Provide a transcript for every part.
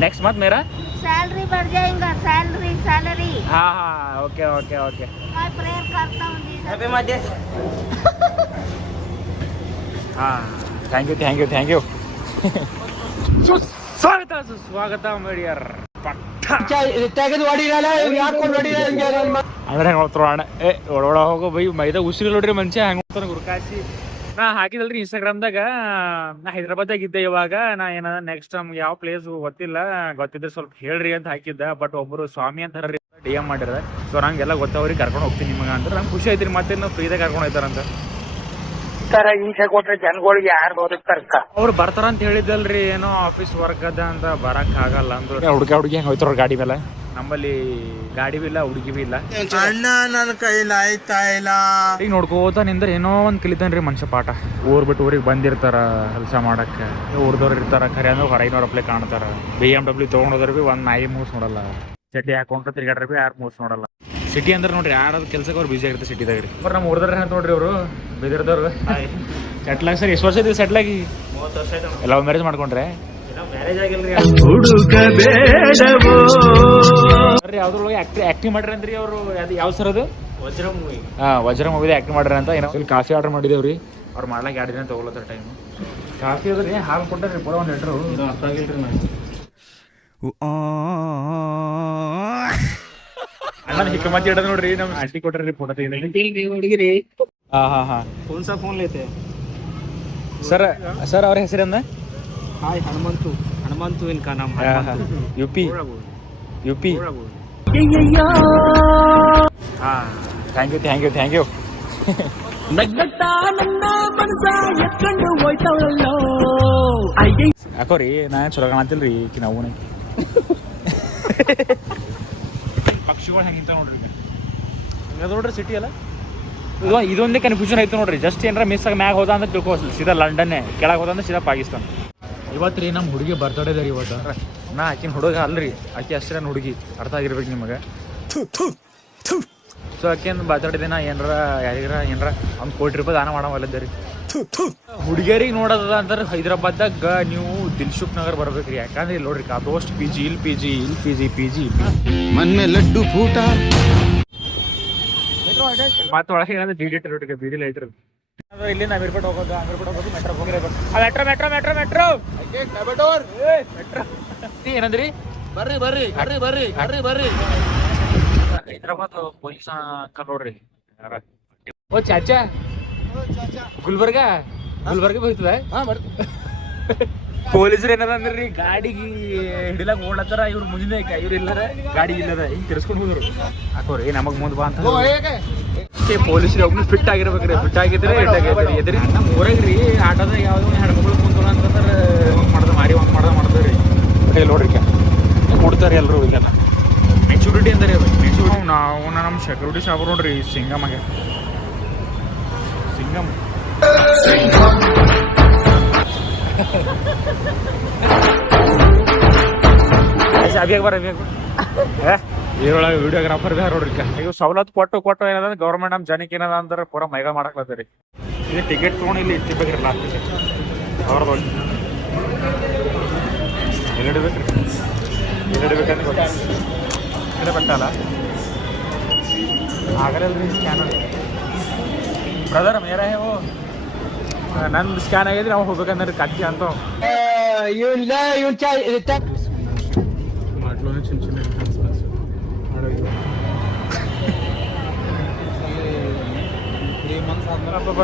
Next month मेरा salary बढ़ जाएगा, सैलरी। हाँ हाँ ओके ओके ओके मैं प्रेयर करता हूँ हैप्पी मदर्स हाँ थैंक यू ಸುಸ್ವಾಗತ ಮೇಡಿಯರ್ ಅಂದ್ರೆ ಹೆಂಗ್ ಹೋಗ್ತಾರ ಅಣ್ಣ ಒಳೊಳ ಹೋಗೋ ಬೈ ಮೈದ ಉಸಿರು ನೋಡ್ರಿ ಮನುಷ್ಯ ಹೆಂಗ್ ಹೋಗ್ತಾನ ಗುರುಕಾಸಿ ನಾ ಹಾಕಿದಲ್ರಿ ಇನ್ಸ್ಟಾಗ್ರಾಮ್ದಾಗ ನಾ ಹೈದ್ರಾಬಾದ್ದಾಗ ಇದ್ದೆ ಇವಾಗ ನಾ ಏನ ನೆಕ್ಸ್ಟ್ ನಮ್ಗೆ ಯಾವ ಪ್ಲೇಸ್ ಗೊತ್ತಿದ್ರೆ ಸ್ವಲ್ಪ ಹೇಳ್ರಿ ಅಂತ ಹಾಕಿದ್ದ ಬಟ್ ಒಬ್ರು ಸ್ವಾಮಿ ಅಂತ ಡಿ ಎಂ ಮಾಡಿರ ಸೊ ನಂಗೆಲ್ಲ ಗೊತ್ತವ್ರಿ ಕರ್ಕೊಂಡು ಹೋಗ್ತೀನಿ ನಿಮಗೆ ಅಂದ್ರೆ ನಂಗೆ ಖುಷಿ ಐತ್ರಿ ಮತ್ತೆ ನಾವು ಫ್ರೀದಾಗ ಕರ್ಕೊಂಡು ಹೋಗ್ತಾರಂತ ಹಿಂಸೆ ಕೊಟ್ರೆ ಜನಗಳಿಗೆ ಯಾರು ಬದುಕ್ತಾರ ಅವ್ರು ಬರ್ತಾರ ಅಂತ ಹೇಳಿದಲ್ರಿ ಏನೋ ಆಫೀಸ್ ವರ್ಕ್ ಅದ ಅಂತ ಬರಕ್ ಆಗಲ್ಲ ಅಂದ್ರೆ ಹುಡುಗಿ ಹೆಂಗ್ ಹೋಯ್ತಾರ ಗಾಡಿ ಮೇಲೆ ನಮ್ಮಲ್ಲಿ ಗಾಡಿ ಬಿ ಇಲ್ಲ ಹುಡುಗಿ ಬಿ ಇಲ್ಲ ಅಣ್ಣ ನನ್ನ ಕೈಲಿ ಆಯ್ತಾ ಇಲ್ಲ ಈಗ ನೋಡ್ಕೋತ ನಿಂದ್ರೆ ಏನೋ ಒಂದ್ ಕಲಿತಾನ್ರಿ ಮನುಷ್ಯ ಪಾಠ ಊರ್ ಬಿಟ್ಟು ಊರಿಗೆ ಬಂದಿರ್ತಾರ ಕೆಲಸ ಮಾಡಕ್ಕೆ ಊರ್ದವ್ರು ಇರ್ತಾರ ಖರೆ ಅಂದ್ರೆ ಹೊರಗಿನವ್ರ ಅಪ್ಲೈ ಕಾಣ್ತಾರ BMW ತಗೊಂಡೋದ್ರ ಬಿ ಒಂದ್ ನಾಯಿ ಮೂಸ್ ನೋಡಲ್ಲ ಚಟಿ ಹಾಕೊಂಡ್ರೆ ತಿರ್ಗಾಡ್ರಿ ಬಿ ಯಾರು ಮೂಸ್ ನೋಡಲ್ಲ ಸಿಟಿ ಅಂದ್ರೆ ನೋಡ್ರಿ ಯಾರಾದ್ರು ಕೆಲ್ಸಕ್ಕೆ ಅವ್ರು ಬಿಜಿ ಆಗಿರುತ್ತೆ ಸಿಟಿದಾಗ ರೀ ಬರ್ ನಮ್ಮ ಊರ್ದಾರ ಅಂತ ನೋಡ್ರಿ ಅವರು ಬಿದಿರ್ದವ್ರು ಸೆಟ್ಲಾಗಿ ಸರ್ ಎಷ್ಟು ವರ್ಷ ಇದೀವಿ ಸೆಟ್ಲಾಗಿ 30 ವರ್ಷ ಆಯ್ತು ಲವ್ ಮ್ಯಾರೇಜ್ ಮಾಡ್ಕೊಂಡ್ರೆ ಮ್ಯಾರೇಜ್ ಆಗಿಲ್ರಿ ಯಾವ್ದ್ರೊಳಗೆ ಆಕ್ಟಿಂಗ್ ಮಾಡ್ರಿ ಅಂದ್ರಿ ಅವರು ಅದು ಯಾವ ಸರ್ ಅದು ವಜ್ರ ಮೂವಿ ವಜ್ರ ಮೂವಿದ ಆಕ್ಟಿಂಗ್ ಮಾಡ್ರಿ ಅಂತ ಏನೋ ಇಲ್ಲಿ ಕಾಫಿ ಆರ್ಡರ್ ಮಾಡಿದೇವ್ರಿ ಅವ್ರು ಮಾಡ್ಲಾಕ 2 ದಿನ ತಗೊಳತ್ತಾರ ಟೈಮ್ ಕಾಫಿ ಅದ್ರಿ ಹಾಲು ಕೊಟ್ಟಾರ್ರಿ ಪೂರ ಒಂದು ಲೀಟ್ರು ಅರ್ಥ ಆಗಿಲ್ರಿ ನಾನು ಅಣ್ಣ ಹಿಕ್ಕಮತಿ ಇಡೋದು ನೋಡ್ರಿ ನಮ್ ಆಂಟಿ ಕೊಟ್ಟಾರ್ರಿ ಫೋಟೋ ತೆಗೆದು ಹುಡುಗಿರಿ ಹಾ कौन सा फोन लेते हैं ಸರ್ ಅವ್ರ ಹೆಸರನ್ನ हाय हनुमंतु इनका नाम यूपी ಹಾ ಥ್ಯಾಂಕ್ ಯು ಯಾಕೋರಿ ನಾ ಚಲೋ ಕಾಣತಿಲ್ರಿ ನಾವು ಪಕ್ಷಿಗಳು ಹೆಂಗಿಂತ ನೋಡ್ರಿ ಅದು ನೋಡ್ರಿ ಸಿಟಿ ಅಲ್ಲ ಇದೊಂದೇ ಕನ್ಫ್ಯೂಷನ್ ಐತೆ ನೋಡ್ರಿ ಜಸ್ಟ್ ಏನಾರ ಮಿಸ್ ಆಗಿ ಮ್ಯಾಗ ಹೋದ ಅಂತ ತಿಳ್ಕೋ ಸೀದಾ ಲಂಡನ್ನೇ ಕೆಳಗೆ ಹೋದ ಅಂದ್ರೆ ಸೀದಾ ಪಾಕಿಸ್ತಾನ ಇವತ್ತು ರೀ ನಮ್ಮ ಹುಡುಗಿ ಬರ್ತಡೇ ಇದೆ ರೀ ಇವತ್ತು ನಾ ಆಕಿನ ಹುಡುಗ ಅಲ್ರಿ ಆಕೆ ಅಷ್ಟೇ ನನ್ನ ಹುಡುಗಿ ಅರ್ಥ ಆಗಿರ್ಬೇಕು ನಿಮಗೆ ಸೊ ಆಕೆನ್ ಬರ್ತಡೇ ದಿನ ಏನಾರ ಒಂದು ಕೋಟಿ ರೂಪಾಯಿ ದಾನ ಮಾಡವಲ್ಲದ ರೀ ಹುಡುಗಿಯರಿಗೆ ನೋಡೋದ ಅಂದ್ರೆ ಹೈದ್ರಾಬಾದ್ದಾಗ ನೀವು ದಿಲ್ಸುಖ್ ನಗರ್ ಬರ್ಬೇಕ್ರಿ ಯಾಕಂದ್ರೆ ಇಲ್ಲಿ ನೋಡ್ರಿ ಅದೋಷ್ಟು ಪಿ ಜಿ ಮನ್ನೆ ಲಡ್ಡು ಫೂಟ ಮತ್ತೆ ಒಳಗೆ ಏನಾದ್ರೆ ಬೀಡಿ ಲೈಟ್ರ್ ಇಲ್ಲಿ ಅಮೀರ್ಪೇಟ್ ಹೋಗೋದು ಮೆಟ್ರೋ ಹೋಗಿರ್ಬೇಕು ಮೆಟ್ರೋ ಏನಂದ್ರಿ ಬರ್ರಿ ಹೈದ್ರಾಬಾದ್ ಪೊಲೀಸ್ ಅಂಕಲ್ ನೋಡ್ರಿ ಓ ಚಾಚಾ ಗುಲ್ಬರ್ಗ ಹೋಗ್ತದ ಪೊಲೀಸರು ಏನದ ಅಂದ್ರಿ ಗಾಡಿಗೆ ಹಿಡಿಲಾಕ ಓಡತ್ತಾರ ಇವ್ರು ಮುಂದಿನ ಇವ್ರು ಇಲ್ಲದ ಗಾಡಿ ಇಲ್ಲದ ಹಿಂಗ್ ತಿರ್ಸ್ಕೊಂಡು ಹೋದ್ರು ಹಾಕೋರಿ ನಮಗ್ ಮುಂದ್ ಬಾ ಅಂತ ಪೊಲೀಸರು ಒಬ್ರು ಫಿಟ್ ಆಗಿರ್ಬೇಕ್ರಿ ಫಿಟ್ ಆಗಿದ್ರೆ ಎದ್ರಿ ನಮ್ಮ ಊರಾಗ್ರಿ ಆಟೋದಾಗ ಯಾವ್ದೋ ಹೆಣ್ಮಕ್ಳು ಕುಂತೋಣ ಅಂತಂದ್ರೆ ಮಾಡ್ದವ್ರಿ ನೋಡ್ರಿ ಕೊಡ್ತಾರೆ ಎಲ್ರು ಇಲ್ಲೆಲ್ಲ ಮೆಚೂರಿಟಿ ಅಂದ್ರೆ ನಾವು ನಮ್ಮ ಸೆಕ್ಯೂರಿಟಿ ಶಾಪ್ ನೋಡ್ರಿ ಸಿಂಗಮ್ ಅಭಿ ಇದ್ರೊಳಗೆ ವಿಡಿಯೋಗ್ರಾಫರ್ ಬಿ ನೋಡ್ರಿ ಈಗ ಸವಲತ್ತು ಕೊಟ್ಟು ಏನದ ಗೌರ್ಮೆಂಟ್ ನಮ್ಮ ಜನಕ್ಕೆ ಏನದ ಅಂದ್ರೆ ಪೂರ ಮೈಗ ಮಾಡಕ್ಲತ್ತರಿ ಇದು ಟಿಕೆಟ್ ತೊಗೊಂಡು ಇಲ್ಲಿ ಇಟ್ಟಿರ್ಬೇಕ್ರಿ ಲಾಸ್ಟ್ ಅವ್ರದೊಳಗೆ ಎಲ್ಲಿಡ್ಬೇಕ್ರಿ ಎಲ್ಲಿಡ್ಬೇಕಂದ್ರೆ ಗೊತ್ತಿಲ್ಲ ಬಟ್ಟಲ್ಲ ಆಗಲ್ರಿ ಸ್ಕ್ಯಾನರ್ ಬ್ರದರ್ ಮೇರಾ ಹೇ ಓ ನಂದು ಸ್ಕ್ಯಾನ್ ಆಗಿದ್ರೆ ನಾವು ಹೋಗ್ಬೇಕಂದ್ರೆ ಕತ್ತಿ ಅಂತ ಮಾಡ್ಲೋನೆ ಚಿನ್ನ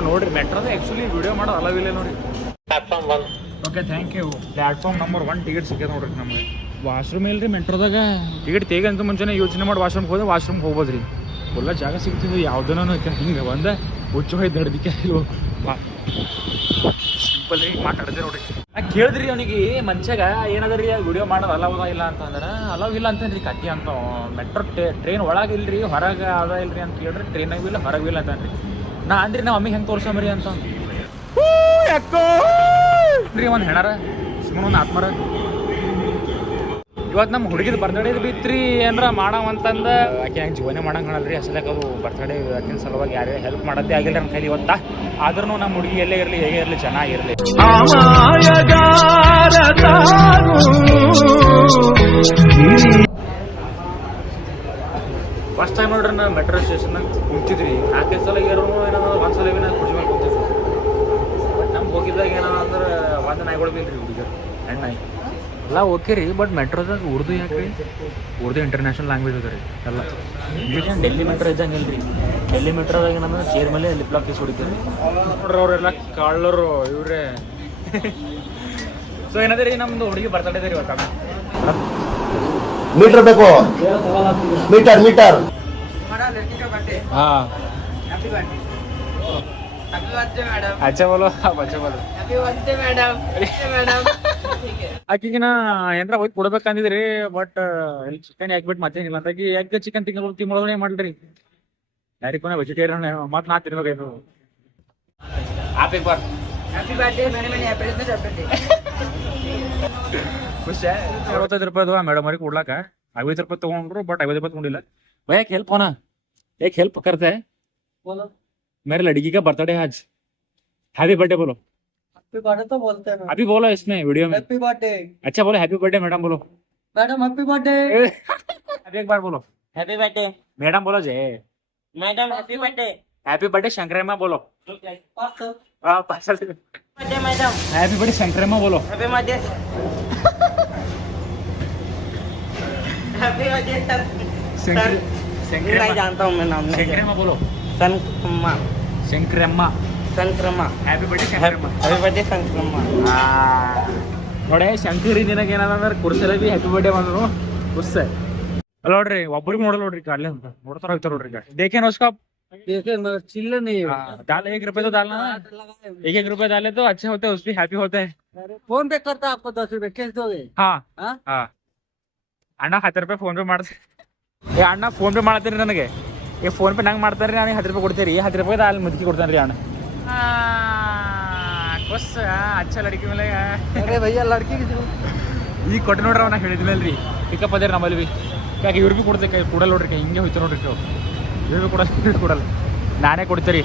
ನೋಡ್ರಿ ಮೆಟ್ರೋದ ಆಕ್ಚುಲಿ ವಿಡಿಯೋ ಮಾಡೋದು ಅಲವಿಲ್ಲ ನೋಡ್ರಿ platform 1 okay thank you platform number 1 ticket ಸಿಕ್ಕದ ನೋಡ್ರಿ ನಮ್ಗೆ ವಾಶ್ರೂಮ್ ಇಲ್ರಿ ಮೆಟ್ರೋದಾಗ ಟಿಕೆಟ್ ತೆಗಂತ ಮುಂಚೆನೇ ಯೋಚನೆ ಮಾಡಿ ವಾಶ್ರೂಮ್ಗೆ ಹೋಗ್ಬೋದ್ರಿ ಫುಲ್ಲ ಜಾಗ ಸಿಗ್ತಿದ್ವಿ ಯಾವ್ದನೂ ಹಿಂಗೆ ಒಂದೇ ಹುಚ್ಚು ಹೋಯ್ತು ನಡ್ದಿಕ್ಕೆ ಸಿಂಪಲ್ ರೀ ಮಾತಾಡಿದೆ ನೋಡ್ರಿ ನಾ ಕೇಳಿದ್ರಿ ಅವನಿಗೆ ಮನುಷ್ಯಾಗ ಏನದ್ರಿ ವಿಡಿಯೋ ಮಾಡೋದು ಅಲವ್ ಇಲ್ಲ ಅಂತಂದ್ರೆ ಅಲವ್ ಇಲ್ಲ ಅಂತನ್ರಿ ಕಟ್ಟಿ ಅಂತ ಮೆಟ್ರೋ ಟ್ರೈನ್ ಒಳಗಿಲ್ರಿ ಹೊರಗೆ ಅದ ಇಲ್ರಿ ಅಂತ ಕೇಳ್ರಿ ಟ್ರೈನಾಗ ಇಲ್ಲ ಹೊರಗೆ ಇಲ್ಲ ಅಂತನ್ರಿ ನಾ ಅಂದ್ರಿ ನಾವು ಅಮ್ಮಿಗೆ ಹೆಂಗೆ ತೋರ್ಸಂಬ್ರಿ ಅಂತ ರೀ ಒಂದು ಹೆಣಾರ ಸುಮ್ಮನೆ ಒಂದು ಆತ್ಮರ ಇವತ್ತು ನಮ್ಮ ಹುಡುಗಿದ ಬರ್ತಡೇ ಬಿತ್ರಿ ಏನಾರ ಮಾಡವಂತಂದ ಆಕೆ ಹಂಗೆ ಜೀವನೇ ಮಾಡಂಗೆ ಕಾಣಲ್ರಿ ಅಸಲಕ್ಕೆ ಅದು ಬರ್ತಡೇ ಆಕಿನ ಸಲುವಾಗಿ ಯಾರೇ ಹೆಲ್ಪ್ ಮಾಡೋದೇ ಆಗಿಲ್ಲ ನನ್ನ ಕೈಲಿ ಇವತ್ತ ಆದ್ರೂ ನಮ್ಮ ಹುಡುಗಿ ಎಲ್ಲೇ ಇರಲಿ ಹೇಗೆ ಇರಲಿ ಚೆನ್ನಾಗಿರಲಿ ಮಾಡ್ರನ್ ಮೆಟ್ರೋ ಸ್ಟೇಷನ್ನಾಗ ಕುಂತಿದ್ವಿ 4 ಸಲ ಏರೋ ಏನೋ ಒಂದ್ಸಲ ಏನೋ ಕುರ್ಚಿ ಮೇಲೆ ಕುಂತಿದ್ವಿ. ಬಟ್ ನಮ್ಗೆ ಹೋಗಿದ್ದಾಗ ಏನೋ ಅಂದ್ರೆ ಒಂದು ನಾಯಿಗಳು ಬೀಳ್ರಿ ಹುಡುಗರು ಹೆಣ್ಣು ನಾಯಿ ಎಲ್ಲ ಓಕೆ ರೀ. ಬಟ್ ಮೆಟ್ರೋದಾಗ ಉರ್ದು ಯಾಕೆ ರೀ? ಉರ್ದು ಇಂಟರ್ನ್ಯಾಷನಲ್ ಲ್ಯಾಂಗ್ವೇಜ್ ಅದ ರೀ ಎಲ್ಲ. ಇಂಗ್ಲೀಷ್ ಡೆಲ್ಲಿ ಮೆಟ್ರೋ ಇದ್ದಂಗೆ ಇಲ್ರಿ. ಡೆಲ್ಲಿ ಮೆಟ್ರೋದಾಗ ಏನಂದ್ರೆ ಚೇರ್ ಮೇಲೆ ಲಿಪ್ ಲಾಕ್ ಕಿಸ್ ಹೊಡಿತಾರೆ ನೋಡ್ರಿ. ಅವರೆಲ್ಲ ಕಾಳರು ಇವ್ರೆ. ಸೊ ಏನದ ರೀ ನಮ್ದು ಹುಡುಗಿ ಬರ್ತಡೇ ಇದೆ ರೀ ಇವತ್ತು. मीटर देखो मीटर मीटर हाँ अच्छा बोलो अच्छा बोलो ಆಕಿಗೆ ನಾ ಏನಾರ ಹೋಗಿ ಕೊಡ್ಬೇಕಂದಿದ್ರಿ. ಬಟ್ ಇಲ್ಲಿ ಚಿಕನ್ ಹಾಕ್ಬಿಟ್ಟು ಮತ್ತೇನಿಲ್ಲ ಅಂತ ಎಗ್ ಚಿಕನ್ ತಿನ್ನೋದನ್ನ ಏನ್ ಮಾಡ್ರಿ ಯಾರಿಗೆ ಕೊನೆ ವೆಜಿಟೇರಿಯನ್ ಮತ್ತೆ ನಾ ತಿನ್ಬೇಕಾಯ್ತು. ಹ್ಯಾಪಿ ಖುಷಿ 65 ರೂಪಾಯಿ ಅದ ಮೇಡಮ್ ಅವ್ರಿಗೆ ಕೊಡ್ಲಾಕ. 50 ರೂಪಾಯಿ ತಗೊಂಡ್ರು ಬಟ್ 50 ರೂಪಾಯಿ ತಗೊಂಡಿಲ್ಲ. भैया एक हेल्प होना, एक हेल्प करते हैं. बोलो. मेरे लड़की का बर्थडे आज. हैप्पी बर्थडे बोलो. हैप्पी बर्थडे तो बोलते हैं. अभी बोलो इसमें वीडियो में. Happy birthday. अच्छा बोलो हैप्पी बर्थडे मैडम बोलो. Madam happy birthday. अभी एक बार बोलो हैप्पी बर्थडे मैडम बोलो जय. Madam happy birthday. Happy birthday Shankaremma बोलो. पार्सल. हाँ parcel. Birthday madam. Happy birthday Shankaremma बोलो. Happy birthday. Happy birthday sir. नहीं जानता हूँ मैं नाम. शंकरेम्मा बोलो. Sankrama. Shankaremma. Sankrama. Happy birthday शंकरेम्मा. Happy birthday Sankrama. ನೋಡಿ ಶಂಕರಿ ದಿನಕ್ಕೆ ಏನಂದ್ರೆ ಕುರ್ಸಲ ಬಿ ಹ್ಯಾಪಿ ಬರ್ಡೇ ಬಂದ್ರು ಖುಷ ಅಲ್ಲ ನೋಡ್ರಿ. ಒಬ್ಬರಿಗೆ ನೋಡಲ್ಲ ನೋಡ್ರಿ ಕಾಲೇ ಅಂತ ನೋಡ್ತಾರ ಹೋಗ್ತಾರ ನೋಡ್ರಿ. ದೇಖೇನ್ उसका देखिए मगर चिल्ले नहीं है. दाल 1 रुपए तो डालना, 1 रुपए डाले तो अच्छे होते हैं, उस भी हैप्पी होते हैं. फोन पे करता आपको 10 रुपए कैश दोगे. हाँ हाँ? हाँ ಅಣ್ಣ 10 ರೂಪಾಯಿ ಫೋನ್ ಪೇ ಮಾಡ್ತೀನಿ. ಏ ಅಣ್ಣ ಫೋನ್ ಪೇ ಮಾಡ್ತೀರಿ ನನಗೆ. ಏ ಫೋನ್ ಪೇ ನಂಗೆ ಮಾಡ್ತಾರೆ ರೀ. ನನಗೆ 10 ರೂಪಾಯಿ ಕೊಡ್ತೀರಿ. 10 ರೂಪಾಯಿ ಅಲ್ಲಿ ಮುದುಕಿ ಕೊಡ್ತಾನೆ ರೀ ಅಣ್ಣ. ಖುಷ ಅಚ್ಚ ಲಡ್ಕಿ ಮೇಲೆ अरे भैया लड़की की जरूरत. ಈಗ ಕೊಟ್ಟು ನೋಡ್ರಿ. ಅವ್ನ ಹೇಳಿದ್ಮೇಲೆ ರೀ ಪಿಕಪ್ ಅದೇ ನಮ್ಮಲ್ಲಿ ಬಿ ಯಾಕೆ ಇವ್ರು ಭೀ ಕೊಡ್ತೆ ಕೈ ಕೊಡಲ್ಲ ನೋಡ್ರಿ. ಕೈ ಹಿಂಗೆ ಹೋಯ್ತು ನೋಡ್ರಿ. ಇವ್ರು ಭೀ ಕೊಡಲ್ಲ ಕೊಡಲ್ಲ ನಾನೇ ಕೊಡ್ತೀರಿ.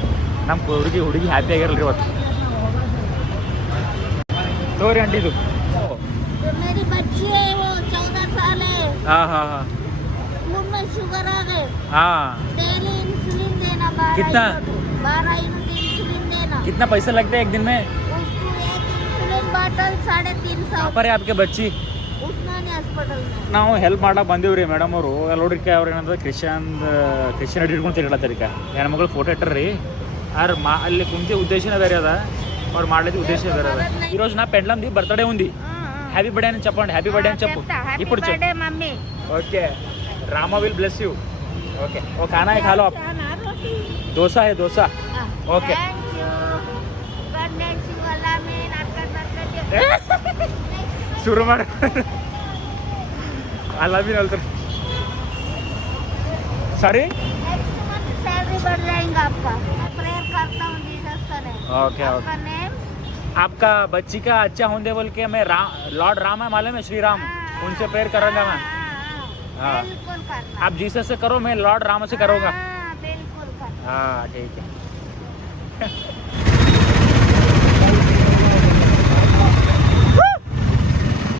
ನಮ್ಮ ಹುಡುಗಿ ಹ್ಯಾಪಿ ಆಗಿರಲ್ರಿ ಇವತ್ತು. ತೋರಿ ಆಂಟಿ ಇದು. जो मेरी बच्ची है वो 14 साल है. हाँ हाँ हाँ खून में शुगर आ गए. हाँ. डेली इंसुलिन देना. 12 कितना? 12 यूनिट इंसुलिन देना. कितना पैसा लगता है एक दिन में? उसको एक इंसुलिन बॉटल 350. कहाँ पर है आपके बच्ची? उस्मानी हॉस्पिटल में. ನಾವು ಹೆಲ್ಪ್ ಮಾಡಕ್ಕೆ ಬಂದೀವ್ರಿ ಮೇಡಮ್ ಅವರು. ನೋಡ್ರಿಕೆ ಅವ್ರು ಏನಂದ್ರೆ ಕ್ರಿಶ್ಚಿಯನ್ ಅಡಿ ಹಿಡ್ಕೊಂಡು ತಿರ್ಗಲತ್ತರಿಕ ಹೆಣ್ಮಗಳು ಫೋಟೋ ಇಟ್ಟರ್ರಿ. ಅವ್ರು ಅಲ್ಲಿ ಕುಂತಿ ಉದ್ದೇಶನೇ ಬೇರೆ ಅದ. ಅವ್ರು ಮಾಡ್ಲಿಕ್ಕೆ ಉದ್ದೇಶ ಬೇರೆ ಅದ. ఈరోజు నా పెండ్లంది బర్త్డే ఉంది. హ్యాపీ బర్త్డే అని చెప్పండి. హ్యాపీ బర్త్డే అని చెప్పు ఇప్పుడు. Birthday mummy. Okay Rama will bless you. Okay वो खाना है खा लो आप. डोसा है dosa. Okay thank you. God bless you. Allah में ಶುರು ಮಾಡಿ. ಅಲ್ಲ ಬಿ ಹೇಳ್ತಾರೆ. ಸಾರಿ नेक्स्ट मंथ सैलरी बढ़ जाएगा आपका. प्रेयर करता हूँ जीसस का नेम. Okay okay. आपका नेम. आपका बच्ची का अच्छा होने बोल के मैं लॉर्ड राम है मालूम है, श्री राम. उनसे प्रेयर करूंगा मैं. हाँ. बिल्कुल करना. आप जीसस से करो, मैं लॉर्ड राम से करूंगा. हाँ, बिल्कुल करना. हाँ ठीक है.